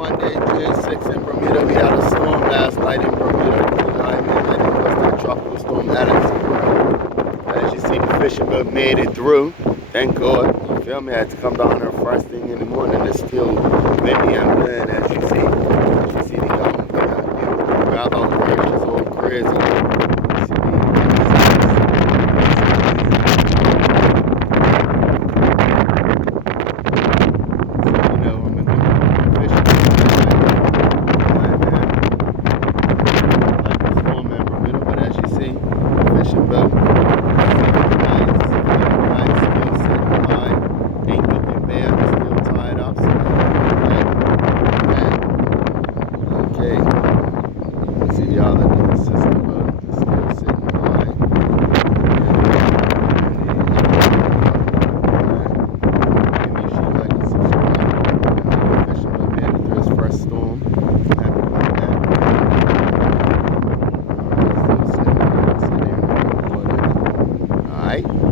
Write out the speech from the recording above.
Monday, June 6th in Bermuda. We had a storm last night in Bermuda. I think it was that tropical storm Adams. As you see, the fishing boat made it through. Thank God. You feel me? I had to come down here first thing in the morning. It's still windy and blowing, as you see. You see the rather curves is all crazy. You see fishing boat. Nice, still sitting high. Ain't looking bad, it's still tied up. So okay. See the other system boat is still sitting high. Maybe she like to subscribe. Fishing boat made it through his first storm. Happy about that. Still sitting here. Alright.